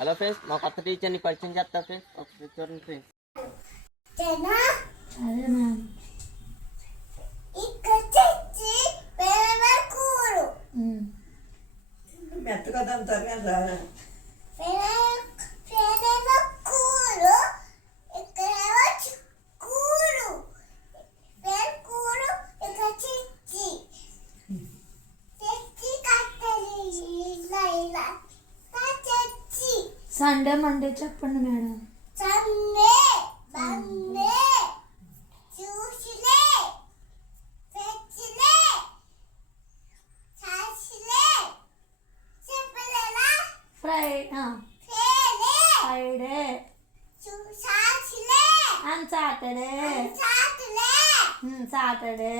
Hello friends, మా కొత్త టీచర్ని పరిచయం చేస్తా ఫ్రెండ్స్. ఒకసారి చూడండి ఫ్రెండ్స్. మెత్తగా దంతారు కదా. సండే మండే చెప్పండి మేడం. Friday and Saturday.